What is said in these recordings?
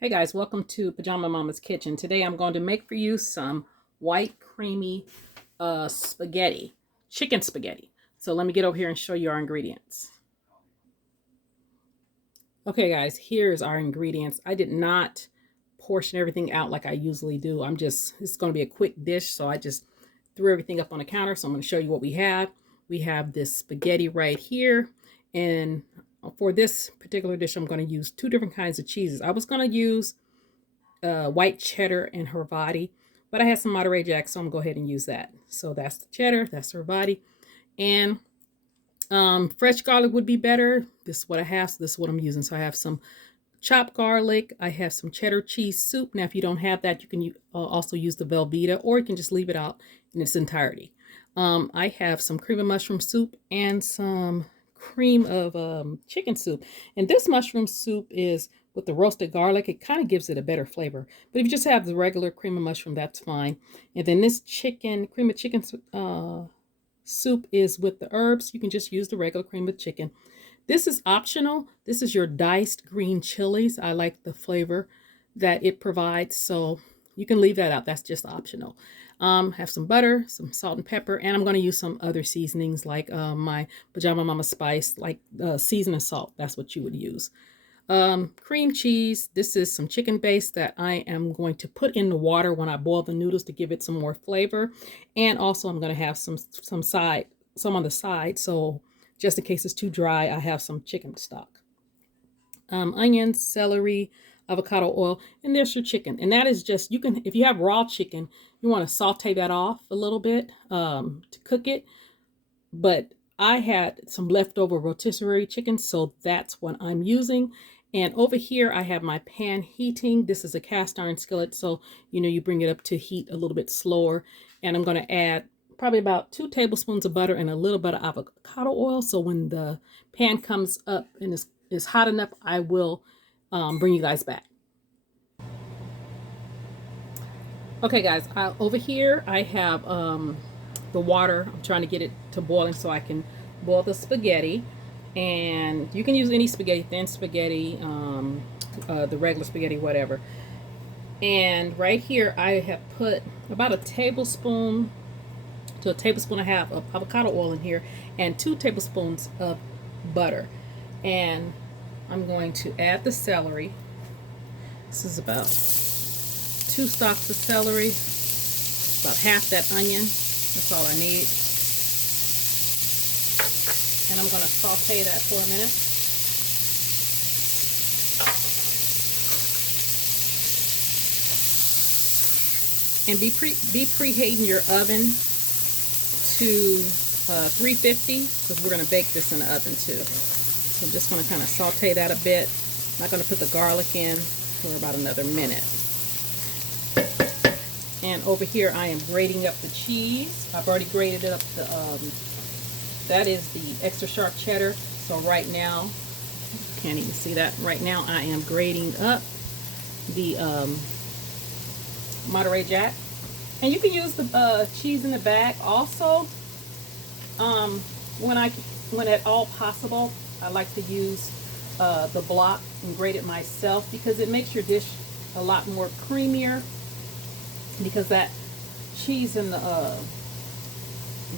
Hey guys, welcome to Pajama Mama's Kitchen. Today I'm going to make for you some white creamy spaghetti, chicken spaghetti. So let me get over here and show you our ingredients. Okay guys, here's our ingredients. I did not portion everything out like I usually do. It's going to be a quick dish, so I just threw everything up on the counter. So I'm going to show you what we have. We have this spaghetti right here, and for this particular dish I'm going to use two different kinds of cheeses. I was going to use white cheddar and Havarti, but I had some Monterey Jack, so I'm gonna go ahead and use that. So that's the cheddar, that's the Havarti, and fresh garlic would be better. This is what I have, so this is what I'm using. So I have some chopped garlic, I have some cheddar cheese soup. Now if you don't have that, you can also use the Velveeta, or you can just leave it out in its entirety. I have some cream of mushroom soup and some cream of chicken soup, and this mushroom soup is with the roasted garlic. It kind of gives it a better flavor, but if you just have the regular cream of mushroom, that's fine. And then this cream of chicken soup is with the herbs. You can just use the regular cream of chicken. This is optional. This is your diced green chilies. I like the flavor that it provides, so you can leave that out. That's just optional. Have some butter, some salt and pepper, and I'm going to use some other seasonings like my Pajama Mama spice, like seasoning salt. That's what you would use. Cream cheese. This is some chicken base that I am going to put in the water when I boil the noodles to give it some more flavor. And also I'm going to have some on the side. So just in case it's too dry, I have some chicken stock. Onions, celery, avocado oil, and there's your chicken. And that is just, you can, if you have raw chicken, you want to saute that off a little bit to cook it. But I had some leftover rotisserie chicken, so that's what I'm using. And over here, I have my pan heating. This is a cast iron skillet, so you bring it up to heat a little bit slower. And I'm going to add probably about 2 tablespoons of butter and a little bit of avocado oil. So when the pan comes up and is hot enough, I will bring you guys back. Okay, guys, over here I have the water. I'm trying to get it to boiling so I can boil the spaghetti. And you can use any spaghetti, thin spaghetti, the regular spaghetti, whatever. And right here I have put about a tablespoon to a tablespoon and a half of avocado oil in here, and 2 tablespoons of butter. And I'm going to add the celery. This is about 2 stalks of celery, about half that onion. That's all I need. And I'm going to saute that for a minute. And be preheating your oven to 350, because we're going to bake this in the oven too. So I'm just going to kind of saute that a bit. I'm not going to put the garlic in for about another minute. And over here I am grating up the cheese. I've already grated up that is the extra sharp cheddar. So right now, can't even see that. Right now I am grating up the Monterey Jack. And you can use the cheese in the bag also. When at all possible, I like to use the block and grate it myself, because it makes your dish a lot more creamier, because that cheese in the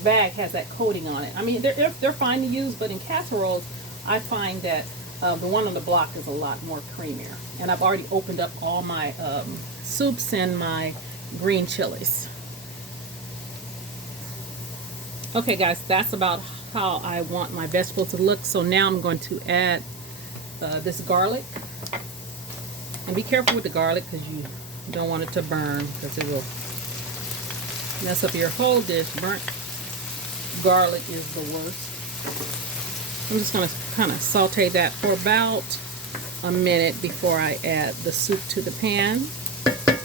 bag has that coating on it. I mean, they're fine to use, but in casseroles, I find that the one on the block is a lot more creamier. And I've already opened up all my soups and my green chilies. Okay guys, that's about how I want my vegetables to look. So now I'm going to add this garlic. And be careful with the garlic, because you don't want it to burn, because it will mess up your whole dish. Burnt garlic is the worst. I'm just going to kind of saute that for about a minute before I add the soup to the pan.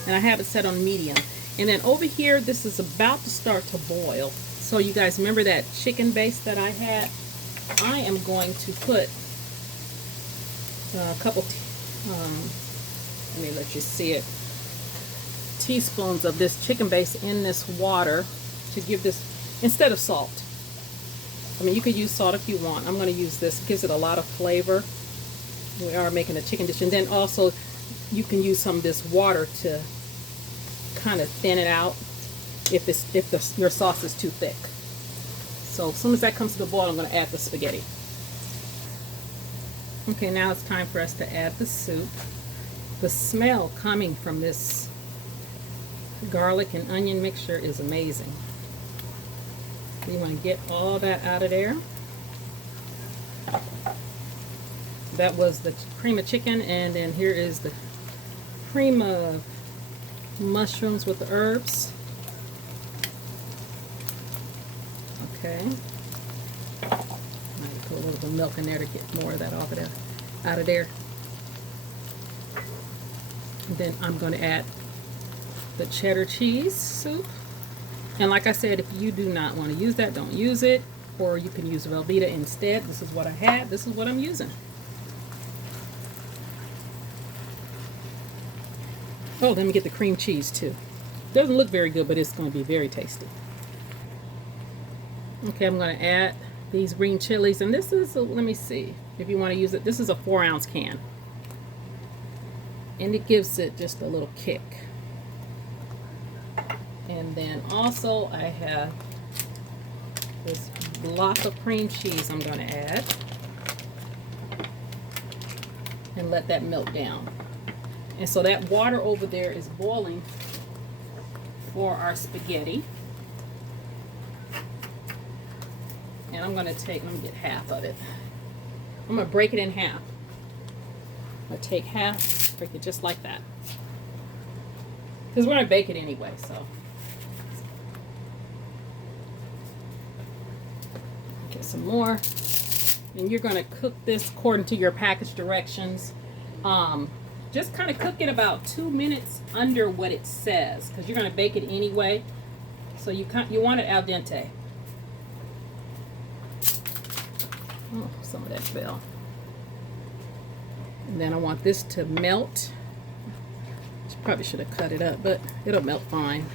And I have it set on medium. And then over here, this is about to start to boil. So you guys remember that chicken base that I had? I am going to put a couple, let me let you see it, teaspoons of this chicken base in this water to give this, instead of salt. I mean, you could use salt if you want. I'm going to use this. It gives it a lot of flavor. We are making a chicken dish. And then also you can use some of this water to kind of thin it out if your sauce is too thick. So as soon as that comes to the boil, I'm going to add the spaghetti. Okay, now it's time for us to add the soup. The smell coming from this garlic and onion mixture is amazing. You want to get all that out of there. That was the cream of chicken, and then here is the cream of mushrooms with the herbs. Okay. Might put a little bit of milk in there to get more of that out of there. And then I'm going to add the cheddar cheese soup. And like I said, if you do not want to use that, don't use it. Or you can use Velveeta instead. This is what I had. This is what I'm using. Oh, let me get the cream cheese too. Doesn't look very good, but it's going to be very tasty. Okay, I'm going to add these green chilies. And this is, let me see if you want to use it. This is a 4-ounce can. And it gives it just a little kick. And then also I have this block of cream cheese I'm going to add. And let that melt down. And so that water over there is boiling for our spaghetti. And I'm going to let me get half of it. I'm going to break it in half. I'm going to take half, break it just like that. Because we're going to bake it anyway, so. Get some more. And you're going to cook this according to your package directions. Just kind of cook it about 2 minutes under what it says, because you're going to bake it anyway. So you want it al dente. Oh, some of that fell. And then I want this to melt. Probably should have cut it up, but it'll melt fine.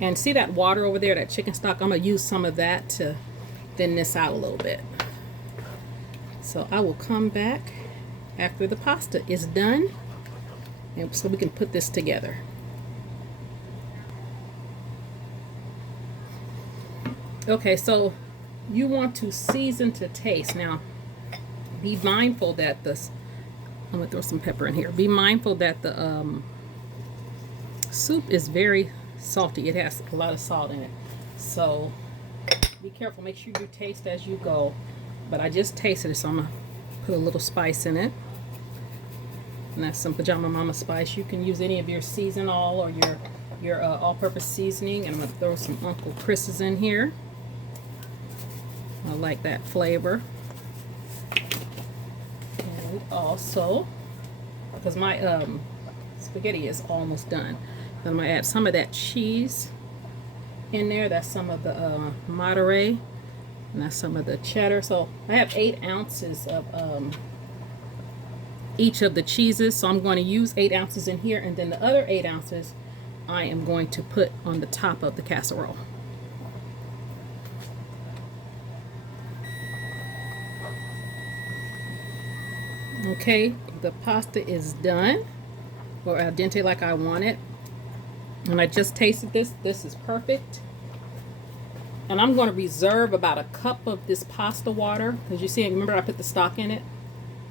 And see that water over there, that chicken stock? I'm going to use some of that to thin this out a little bit. So I will come back after the pasta is done, and so we can put this together. Okay, so you want to season to taste. Now, be mindful that I'm going to throw some pepper in here. Be mindful that the soup is very salty. It has a lot of salt in it. So be careful. Make sure you taste as you go. But I just tasted it, so I'm going to put a little spice in it. And that's some Pajama Mama spice. You can use any of your seasonal or your all-purpose seasoning. And I'm going to throw some Uncle Chris's in here. I like that flavor. And also, because my spaghetti is almost done, then I'm going to add some of that cheese in there. That's some of the Monterey, and that's some of the cheddar. So I have 8 ounces of each of the cheeses, so I'm going to use 8 ounces in here, and then the other 8 ounces I am going to put on the top of the casserole. Okay, the pasta is done, or al dente like I want it. And I just tasted this. This is perfect. And I'm going to reserve about a cup of this pasta water, because you see, remember I put the stock in it,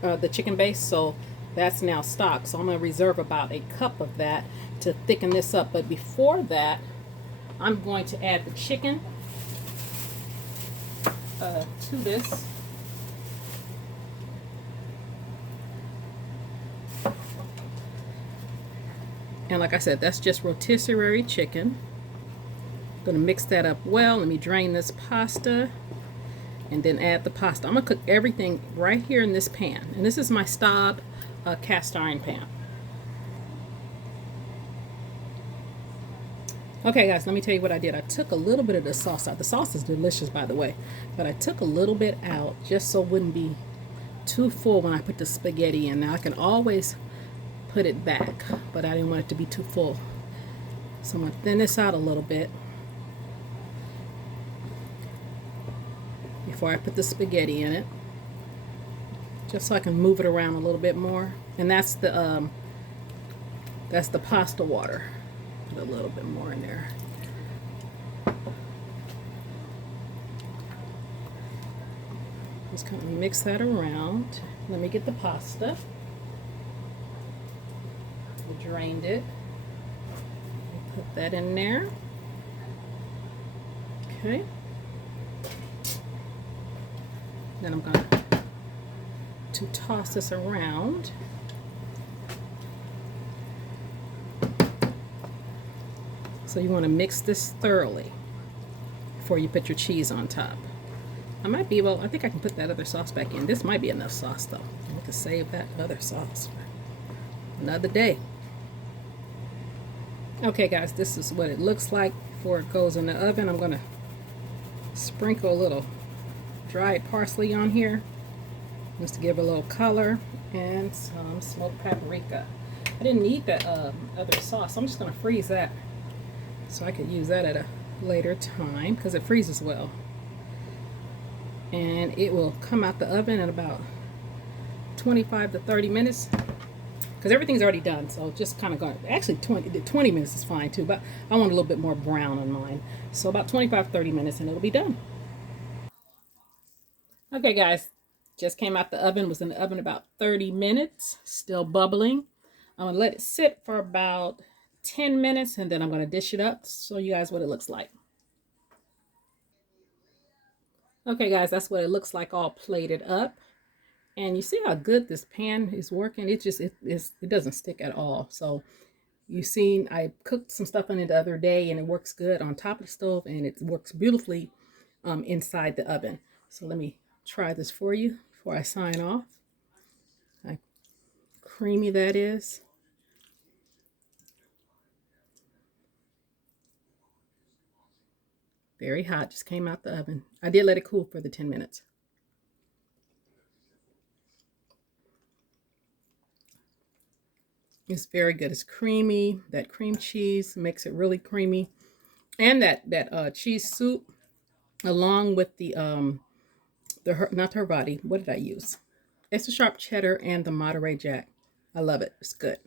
the chicken base, so that's now stock. So I'm going to reserve about a cup of that to thicken this up. But before that, I'm going to add the chicken to this. And like I said, that's just rotisserie chicken. I'm going to mix that up well. Let me drain this pasta and then add the pasta. I'm going to cook everything right here in this pan. And this is my Staub cast iron pan. Okay guys, let me tell you what I did. I took a little bit of the sauce out. The sauce is delicious, by the way. But I took a little bit out just so it wouldn't be too full when I put the spaghetti in. Now I can always put it back, but I didn't want it to be too full. So I'm going to thin this out a little bit before I put the spaghetti in it. just so I can move it around a little bit more. And that's the pasta water. Put a little bit more in there. Just kind of mix that around. Let me get the pasta. I drained it. Put that in there. Okay. Then I'm going to toss this around. So you want to mix this thoroughly before you put your cheese on top. I might be able, I think I can put that other sauce back in. This might be enough sauce though. I can save that other sauce for another day. Okay guys, this is what it looks like before it goes in the oven. I'm going to sprinkle a little dried parsley on here just to give it a little color, and some smoked paprika. I didn't need that other sauce, so I'm just going to freeze that so I could use that at a later time because it freezes well. And it will come out the oven in about 25 to 30 minutes because everything's already done. So just kind of going, actually 20 minutes is fine too, but I want a little bit more brown on mine. So about 25-30 minutes and it'll be done. Okay guys, just came out the oven, was in the oven about 30 minutes, still bubbling. I'm gonna let it sit for about 10 minutes and then I'm gonna dish it up, show you guys what it looks like. Okay guys, that's what it looks like all plated up. And you see how good this pan is working? It doesn't stick at all. So you've seen, I cooked some stuff in it the other day and it works good on top of the stove and it works beautifully inside the oven. So let me try this for you before I sign off. How creamy that is. Very hot, just came out the oven. I did let it cool for the 10 minutes. It's very good. It's creamy. That cream cheese makes it really creamy. And that cheese soup, along with the not Hervati, what did I use? Extra sharp cheddar and the Monterey Jack. I love it. It's good.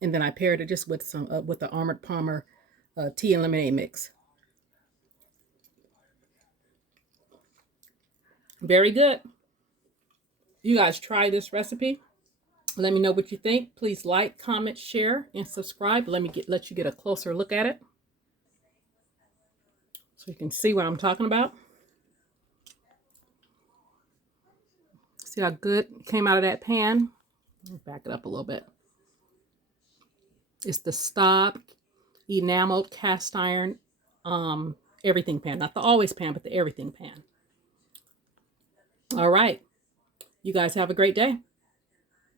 And then I paired it just with some with the Armored Palmer tea and lemonade mix. Very good. You guys try this recipe. Let me know what you think. Please like, comment, share, and subscribe. Let you get a closer look at it so you can see what I'm talking about. See how good it came out of that pan? Let me back it up a little bit. It's the Staub enameled cast iron everything pan. Not the always pan, but the everything pan. All right. You guys have a great day.